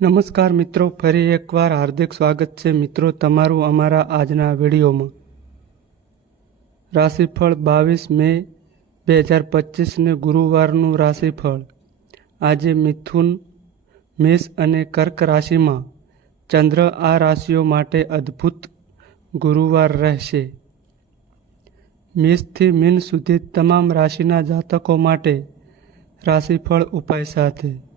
નમસ્કાર મિત્રો, ફરી એકવાર હાર્દિક સ્વાગત છે મિત્રો તમારું અમારા આજના વિડીયોમાં. રાશિફળ બાવીસ મે બે હજાર પચીસને ગુરુવારનું રાશિફળ. આજે મિથુન, મેષ અને કર્ક રાશિમાં ચંદ્ર આ રાશિઓ માટે અદ્ભુત ગુરુવાર રહેશે. મેષથી મીન સુધી તમામ રાશિના જાતકો માટે રાશિફળ ઉપાય સાથે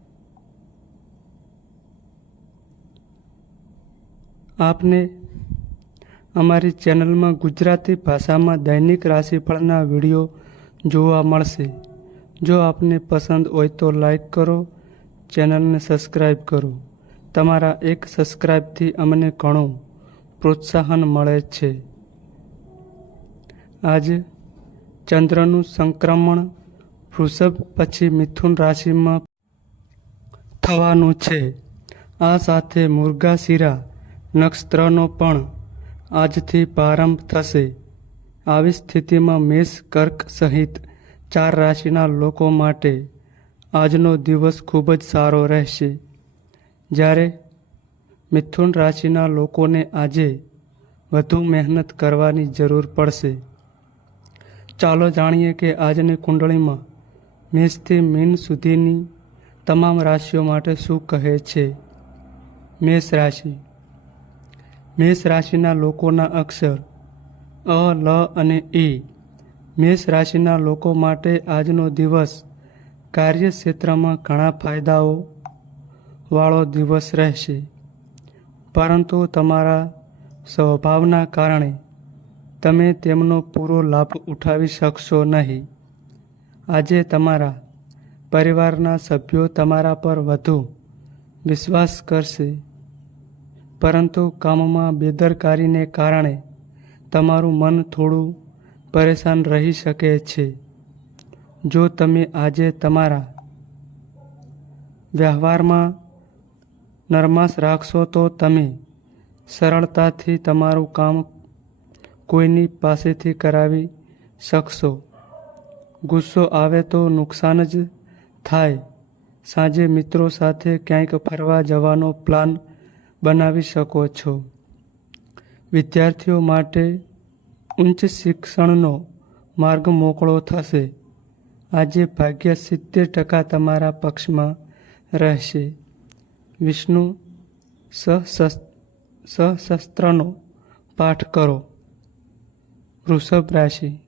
આપને અમારી ચેનલમાં ગુજરાતી ભાષામાં દૈનિક રાશિફળના વીડિયો જોવા મળશે. જો આપને પસંદ હોય તો લાઈક કરો, ચેનલને સબસ્ક્રાઈબ કરો. તમારા એક સબસ્ક્રાઈબથી અમને ઘણું પ્રોત્સાહન મળે છે. આજે ચંદ્રનું સંક્રમણ વૃષભ પછી મિથુન રાશિમાં થવાનું છે. આ સાથે મુર્ગાશિરા નક્ષત્રનો પણ આજથી પ્રારંભ થશે. આવી સ્થિતિમાં મેષ, કર્ક સહિત ચાર રાશિના લોકો માટે આજનો દિવસ ખૂબ જ સારો રહેશે. જ્યારે મિથુન રાશિના લોકોને આજે વધુ મહેનત કરવાની જરૂર પડશે. ચાલો જાણીએ કે આજની કુંડળીમાં મેષથી મીન સુધીની તમામ રાશિઓ માટે શું કહે છે? મેષ રાશિ મેષ રાશિના લોકોના અક્ષર, અ, લ અને ઈ મેષ રાશિના લોકો માટે આજનો દિવસ કાર્યક્ષેત્રમાં ઘણા ફાયદાઓ વાળો દિવસ રહેશે. પરંતુ તમારા સ્વભાવના કારણે તમે તેમનો પૂરો લાભ ઉઠાવી શકશો નહીં. આજે તમારા પરિવારના સભ્યો તમારા પર વધુ વિશ્વાસ કરશે. પરંતુ કામમાં બેદરકારીને કારણે તમારું મન થોડું પરેશાન રહી શકે છે. જો તમે આજે તમારા વ્યવહારમાં નરમાશ રાખશો તો તમે સરળતાથી તમારું કામ કોઈની પાસેથી કરાવી શકશો. ગુસ્સો આવે તો નુકસાન જ થાય. સાંજે મિત્રો સાથે ક્યાંક ફરવા જવાનો પ્લાન બનાવી શકો છો. વિદ્યાર્થીઓ માટે ઉચ્ચ શિક્ષણનો માર્ગ મોકળો થશે. આજે ભાગ્ય સિત્તેર ટકા તમારા પક્ષમાં રહેશે. વિષ્ણુ સહશસ્ત્રનો પાઠ કરો. વૃષભ રાશિ.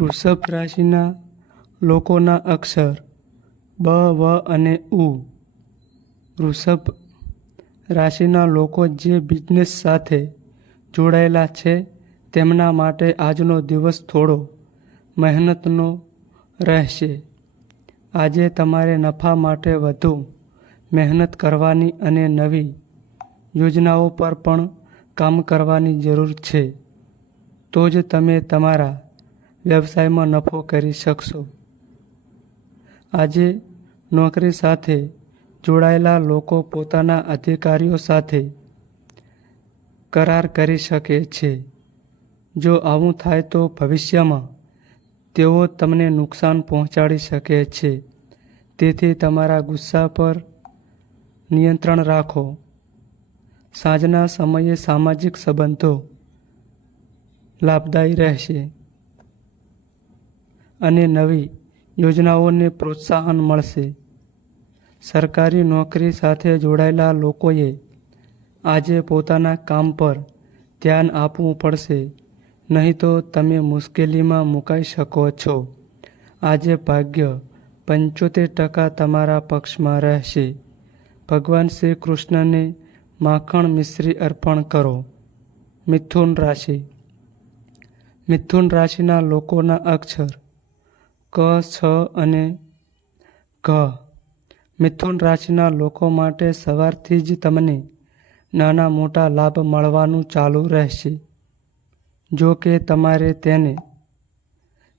વૃષભ રાશિના લોકોના અક્ષર બ, વ અને ઉ. વૃષભ રાશિના લોકો જે બિઝનેસ સાથે જોડાયેલા છે, તેમના માટે આજનો દિવસ થોડો મહેનતનો રહેશે. આજે તમારે નફા માટે વધુ મહેનત કરવાની અને નવી યોજનાઓ પર પણ કામ કરવાની જરૂર છે. તો જ તમે તમારા વ્યવસાયમાં નફો કરી શકશો. આજે નોકરી સાથે જોડાયેલા લોકો પોતાના અધિકારીઓ સાથે કરાર કરી શકે છે. જો આવું થાય તો ભવિષ્યમાં તેઓ તમને નુકસાન પહોંચાડી શકે છે. તેથી તમારા ગુસ્સા પર નિયંત્રણ રાખો. સાંજના સમયે સામાજિક સંબંધો લાભદાયી રહેશે. અને નવી યોજનાઓને પ્રોત્સાહન મળશે. સરકારી નોકરી સાથે જોડાયેલા લોકોએ આજે પોતાના કામ પર ધ્યાન આપવું પડશે. નહીં તો તમે મુશ્કેલીમાં મુકાઈ શકો છો. આજે ભાગ્ય પંચોતેર ટકા તમારા પક્ષમાં રહેશે. ભગવાન શ્રી કૃષ્ણને માખણ મિશ્રી અર્પણ કરો. મિથુન રાશિ. મિથુન રાશિના લોકોના અક્ષર ક, છ અને ઘ. મિથુન રાશિના લોકો માટે સવારથી જ તમને નાના મોટા લાભ મળવાનું ચાલુ રહેશે. જો કે તમારે તેને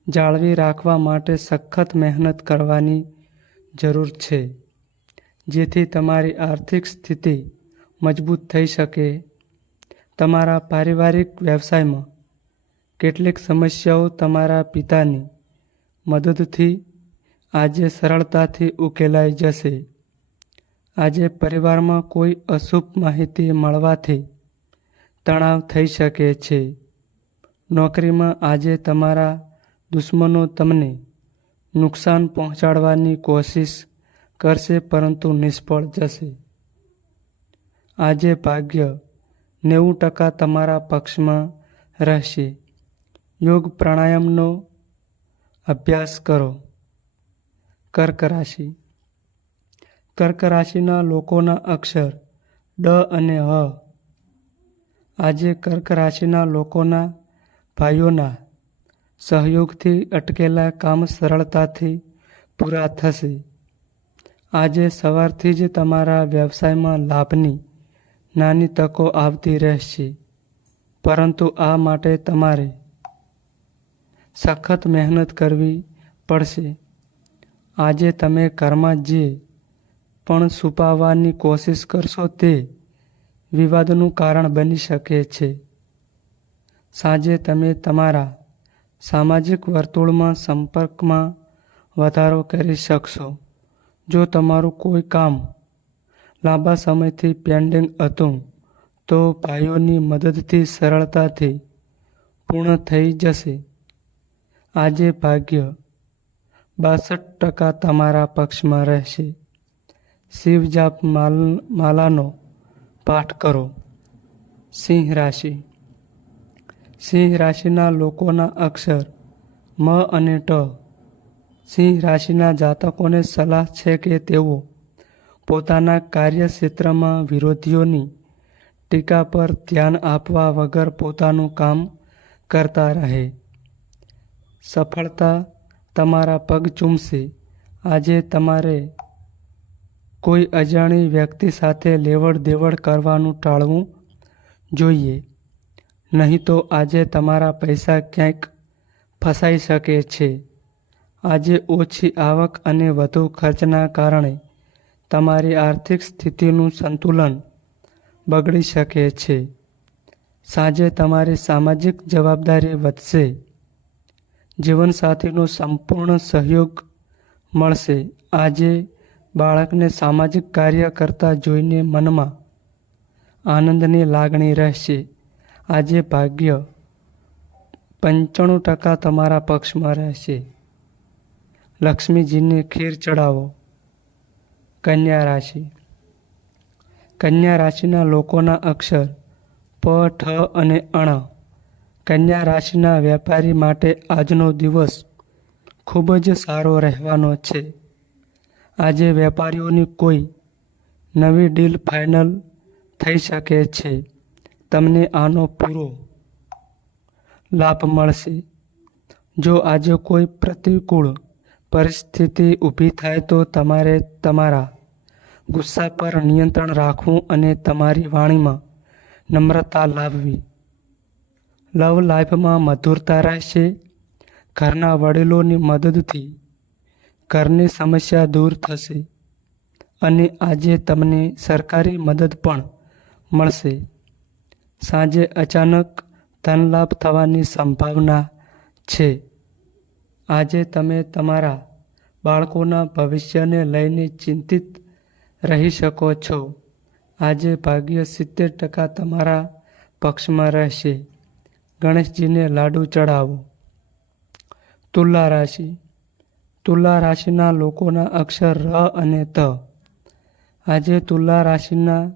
જાળવી રાખવા માટે સખત મહેનત કરવાની જરૂર છે, જેથી તમારી આર્થિક સ્થિતિ મજબૂત થઈ શકે. તમારા પારિવારિક વ્યવસાયમાં કેટલીક સમસ્યાઓ તમારા પિતાની મદદથી આજે સરળતાથી ઉકેલાઈ જશે. આજે પરિવારમાં કોઈ અશુભ માહિતી મળવાથી તણાવ થઈ શકે છે. નોકરીમાં આજે તમારા દુશ્મનો તમને નુકસાન પહોંચાડવાની કોશિશ કરશે પરંતુ નિષ્ફળ જશે. આજે ભાગ્ય નેવું ટકા તમારા પક્ષમાં રહેશે. યોગ પ્રાણાયામનો અભ્યાસ કરો. કર્ક રાશિ કર્ક રાશિના લોકોના અક્ષર ડ અને હ. આજે કર્ક રાશિના લોકોના ભાઈઓના સહયોગથી અટકેલા કામ સરળતાથી પૂરા થશે. આજે સવારથી જ તમારા વ્યવસાયમાં લાભની નાની તકો આવતી રહેશે. પરંતુ આ માટે તમારે સખત મહેનત કરવી પડશે. આજે તમે ઘરમાં જે પણ છુપાવવાની કોશિશ કરશો તે વિવાદનું કારણ બની શકે છે. સાંજે તમે તમારા સામાજિક વર્તુળમાં સંપર્કમાં વધારો કરી શકશો. જો તમારું કોઈ કામ લાંબા સમયથી પેન્ડિંગ હતું, તો ભાઈઓની મદદથી સરળતાથી પૂર્ણ થઈ જશે. આજે ભાગ્ય બાસઠ ટકા તમારા પક્ષમાં રહેશે. શિવજાપ માલ, માલાનો પાઠ કરો. સિંહ રાશિ. સિંહ રાશિના લોકોના અક્ષર મ અને ટ. સિંહ રાશિના જાતકોને સલાહ છે કે તેઓ પોતાના કાર્યક્ષેત્રમાં વિરોધીઓની ટીકા પર ધ્યાન આપવા વગર પોતાનું કામ કરતા રહે. સફળતા તમારા પગ ચૂમશે. આજે તમારે કોઈ અજાણી વ્યક્તિ સાથે લેવડ દેવડ કરવાનું ટાળવું જોઈએ. નહીં તો આજે તમારા પૈસા ક્યાંક ફસાઈ શકે છે. આજે ઓછી આવક અને વધુ ખર્ચના કારણે તમારી આર્થિક સ્થિતિનું સંતુલન બગડી શકે છે. સાંજે તમારી સામાજિક જવાબદારી વધશે. જીવનસાથીનો સંપૂર્ણ સહયોગ મળશે. આજે બાળકને સામાજિક કાર્ય કરતા જોઈને મનમાં આનંદની લાગણી રહેશે. આજે ભાગ્ય પંચાણું ટકા તમારા પક્ષમાં રહેશે. લક્ષ્મીજીને ખીર ચડાવો કન્યા રાશિ. કન્યા રાશિના લોકોના અક્ષર પ, ઠ અને અણ. કન્યા રાશિના વેપારી માટે આજનો દિવસ ખૂબ જ સારો રહેવાનો છે. આજે વેપારીઓની કોઈ નવી ડીલ ફાઇનલ થઈ શકે છે. તમને આનો પૂરો લાભ મળશે. જો આજે કોઈ પ્રતિકૂળ પરિસ્થિતિ ઊભી થાય તો તમારે તમારા ગુસ્સા પર નિયંત્રણ રાખવું અને તમારી વાણીમાં નમ્રતા લાવવી. લવ લાઈફમાં મધુરતા રહેશે. ઘરના વડીલોની મદદથી ઘરની સમસ્યા દૂર થશે અને આજે તમને સરકારી મદદ પણ મળશે. સાંજે અચાનક ધનલાભ થવાની સંભાવના છે. આજે તમે તમારા બાળકોના ભવિષ્યને લઈને ચિંતિત રહી શકો છો. આજે ભાગ્ય સિત્તેર ટકા તમારા પક્ષમાં રહેશે. ગણેશજીને લાડુ ચડાવો તુલા રાશિ. તુલા રાશિના લોકોના અક્ષર ર અને ત. આજે તુલા રાશિના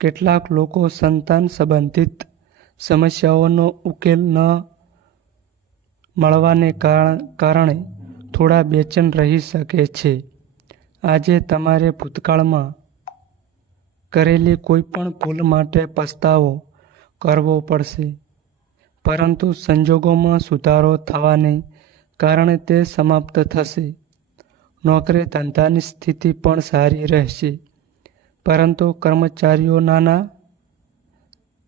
કેટલાક લોકો સંતાન સંબંધિત સમસ્યાઓનો ઉકેલ ન મળવાને કારણ- થોડા બેચેન રહી શકે છે. આજે તમારે ભૂતકાળમાં કરેલી કોઈ પણ ભૂલ માટે પસ્તાવો કરવો પડશે. પરંતુ સંજોગોમાં સુધારો થવાને કારણે તે સમાપ્ત થશે. નોકરી ધંધાની સ્થિતિ પણ સારી રહેશે. પરંતુ કર્મચારીઓ નાના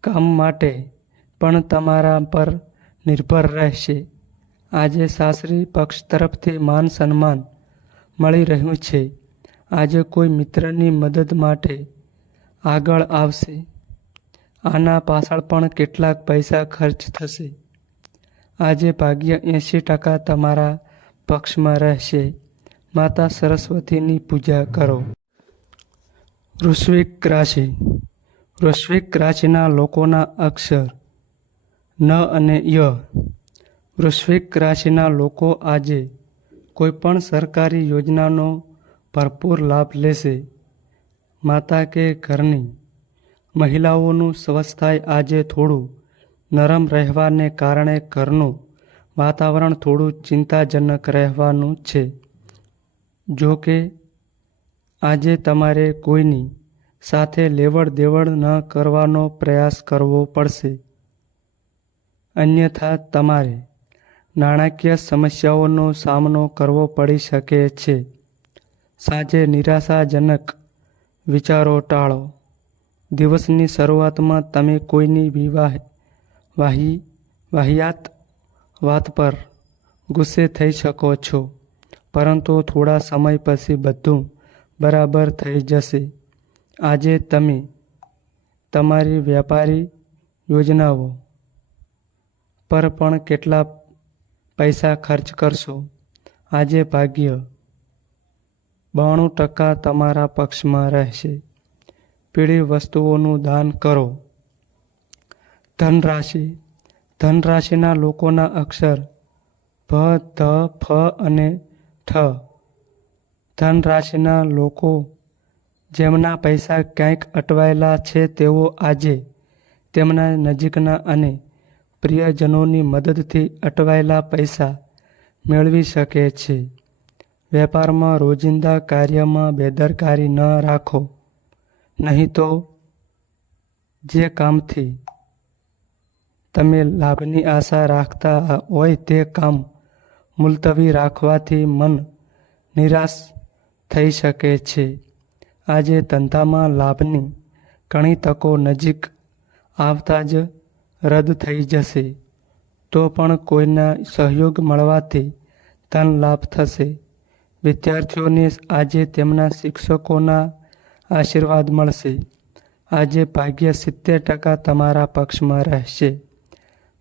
કામ માટે પણ તમારા પર નિર્ભર રહેશે. આજે સાસરી પક્ષ તરફથી માન સન્માન મળી રહ્યું છે. આજે કોઈ મિત્રની મદદ માટે આગળ આવશે. આના પાછળ પણ કેટલાક પૈસા ખર્ચ થશે. આજે ભાગ્ય એંશી ટકા તમારા પક્ષમાં રહેશે. માતા સરસ્વતીની પૂજા કરો. વૃશ્વિક રાશિ. વૃશ્વિક રાશિના લોકોના અક્ષર. ન અને ય. વૃશ્વિક રાશિના લોકો આજે કોઈપણ સરકારી યોજનાનો ભરપૂર લાભ લેશે. માતા કે ઘરની. મહિલાઓનું સ્વસ્થાય આજે થોડું નરમ રહેવાને કારણે ઘરનું વાતાવરણ થોડું ચિંતાજનક રહેવાનું છે. જો કે આજે તમારે કોઈની સાથે લેવડ દેવડ ન કરવાનો પ્રયાસ કરવો પડશે. અન્યથા, તમારે નાણાકીય સમસ્યાઓનો સામનો કરવો પડી શકે છે. સાંજે નિરાશાજનક વિચારો ટાળો. દિવસની શરૂઆતમાં તમે કોઈની વિવાહ વાહી વાહિયાત વાત પર ગુસ્સે થઈ શકો છો, પરંતુ થોડા સમય પછી બધું બરાબર થઈ જશે. આજે તમે તમારી વ્યાપારી યોજનાઓ પર પણ કેટલા પૈસા ખર્ચ કરશો? આજે ભાગ્ય બાણું ટકા તમારા પક્ષમાં રહેશે. પીળી વસ્તુઓનું દાન કરો. ધનરાશિ. ધનરાશિના લોકોના અક્ષર ભ ધ ફ અને ઠ. ધનરાશિના લોકો જેમના પૈસા ક્યાંક અટવાયેલા છે તેઓ આજે તેમના નજીકના અને પ્રિયજનોની મદદથી અટવાયેલા પૈસા મેળવી શકે છે. વેપારમાં રોજિંદા કાર્યમાં બેદરકારી ન રાખો. નહીં તો જે કામથી તમે લાભની આશા રાખતા હોય તે કામ મુલતવી રાખવાથી મન નિરાશ થઈ શકે છે. આજે ધંધામાં લાભની ઘણી તકો નજીક આવતા જ રદ થઈ જશે. તો પણ કોઈના સહયોગ મળવાથી ધન લાભ થશે. વિદ્યાર્થીઓને આજે તેમના શિક્ષકોના આશીર્વાદ મળશે. આજે ભાગ્ય સિત્તેર ટકા તમારા પક્ષમાં રહેશે.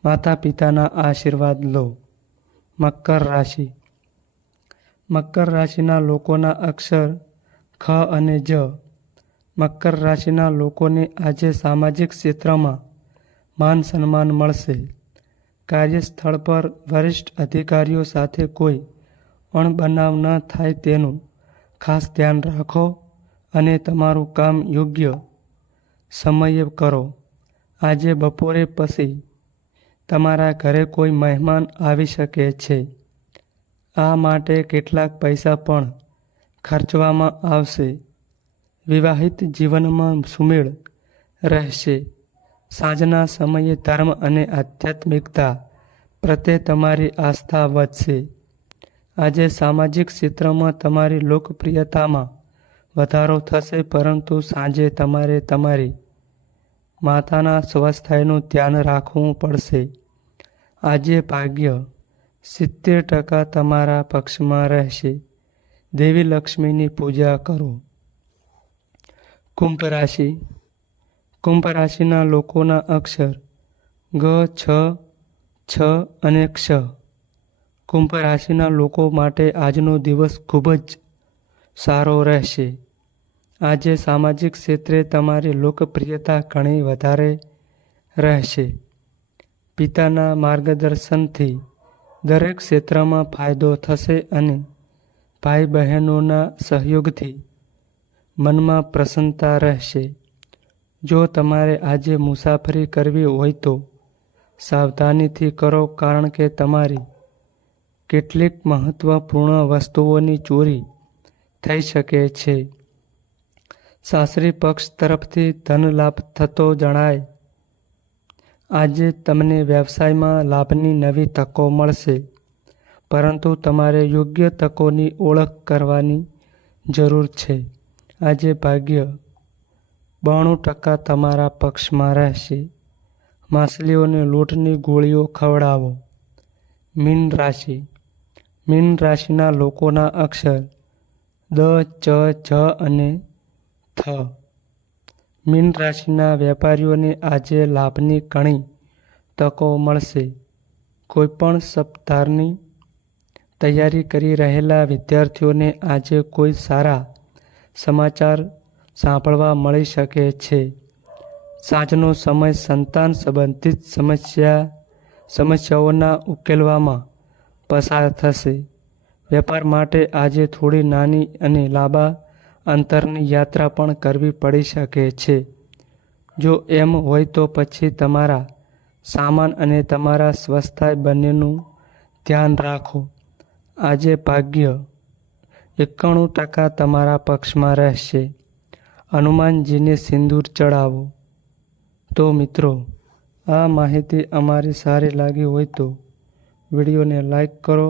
માતા પિતાના આશીર્વાદ લો. મકર રાશિ. મકર રાશિના લોકોના અક્ષર ખ અને જ. મકર રાશિના લોકોને આજે સામાજિક ક્ષેત્રમાં માન સન્માન મળશે. કાર્યસ્થળ પર વરિષ્ઠ અધિકારીઓ સાથે કોઈ અણબનાવ ન થાય તેનું ખાસ ધ્યાન રાખો. અને તમારું કામ યોગ્ય સમયે કરો. આજે બપોરે પછી તમારા ઘરે કોઈ મહેમાન આવી શકે છે. આ માટે કેટલાક પૈસા પણ ખર્ચવામાં આવશે. વિવાહિત જીવનમાં સુમેળ રહેશે. સાંજના સમયે ધર્મ અને આધ્યાત્મિકતા પ્રત્યે તમારી આસ્થા વધશે. આજે સામાજિક ક્ષેત્રમાં તમારી લોકપ્રિયતામાં વધારો થશે, પરંતુ સાંજે તમારે તમારી માતાના સ્વાસ્થ્યનું ધ્યાન રાખવું પડશે. આજે ભાગ્ય સિત્તેર ટકા તમારા પક્ષમાં રહેશે. દેવી લક્ષ્મીની પૂજા કરો. કુંભ રાશિ. કુંભ રાશિના લોકોના અક્ષર ગ, છ છ અને ક્ષ. કુંભ રાશિના લોકો માટે આજનો દિવસ ખૂબ જ સારો રહેશે. આજે સામાજિક ક્ષેત્રે તમારી લોકપ્રિયતા ઘણી વધારે રહેશે. પિતાના માર્ગદર્શનથી દરેક ક્ષેત્રમાં ફાયદો થશે અને ભાઈ બહેનોના સહયોગથી મનમાં પ્રસન્નતા રહેશે. જો તમારે આજે મુસાફરી કરવી હોય તો સાવધાનીથી કરો કારણ કે તમારી કેટલીક મહત્ત્વપૂર્ણ વસ્તુઓની ચોરી થઈ શકે છે. સાસરી પક્ષ તરફથી ધન લાભ થતો જણાય. આજે તમને વ્યવસાયમાં લાભની નવી તકો મળશે, પરંતુ તમારે યોગ્ય તકોની ઓળખ કરવાની જરૂર છે. આજે ભાગ્ય બાણું ટકા તમારા પક્ષમાં રહેશે. માછલીઓને લોટની ગોળીઓ ખવડાવો. મીન રાશિ. મીન રાશિના લોકોના અક્ષર દ, ચ જ અને થ. મીન રાશિના વેપારીઓને આજે લાભની ઘણી તકો મળશે. કોઈપણ સપ્તાહની તૈયારી કરી રહેલા વિદ્યાર્થીઓને આજે કોઈ સારા સમાચાર સાંભળવા મળી શકે છે. સાંજનો સમય સંતાન સંબંધિત સમસ્યા, સમસ્યાઓના ઉકેલવામાં પસાર થશે. વેપાર માટે આજે થોડી નાની અને લાંબા અંતરની યાત્રા પણ કરવી પડી શકે છે. જો એમ હોય તો પછી તમારા સામાન અને તમારા સ્વસ્થાય બંનેનું ધ્યાન રાખો. આજે ભાગ્ય એકાણું ટકા તમારા પક્ષમાં રહેશે. હનુમાનજીને સિંદૂર ચડાવો તો મિત્રો, આ માહિતી અમારી સારી લાગી હોય તો વિડીયોને લાઈક કરો